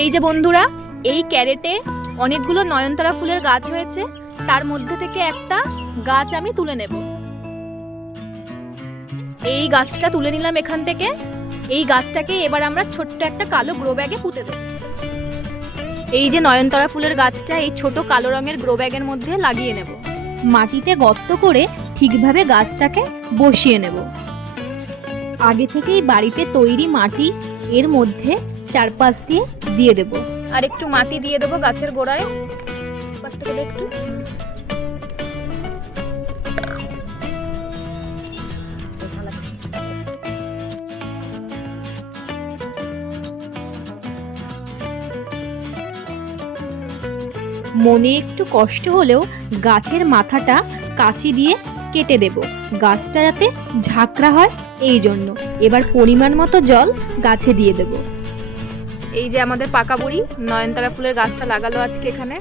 এই যে বন্ধুরা, এই ক্যারেটে অনেকগুলো নয়নতারা ফুলের গাছ হয়েছে। তার মধ্যে থেকে একটা গাছ আমি তুলে নেব। এই গাছটা তুলে নিলাম এখান থেকে। এই গাছটাকে এবার আমরা ছোট্ট একটা কালো গ্রো ব্যাগে পুঁতে দেব। এই যে নয়নতারা ফুলের গাছটা এই ছোট কালো রঙের গ্রো ব্যাগের মধ্যে লাগিয়ে নেব। মাটিতে গর্ত করে ঠিকভাবে গাছটাকে বসিয়ে নেব। আগে থেকেই বাড়িতে তৈরি মাটি এর মধ্যে চারপাশ দিয়ে দেব। আর একটু মাটি দিয়ে দেবো গাছের গোড়ায়। পাশ থেকে একটু মনে একটু কষ্ট হলেও গাছের মাথাটা কাঁচি দিয়ে কেটে দেব, গাছটা যাতে ঝাঁকড়া হয় এই জন্য। এবার পরিমাণ মতো জল গাছে দিয়ে দেব। এই যে আমাদের পাকা বুড়ি নয়নতারা ফুলের গাছটা লাগালো আজকে এখানে।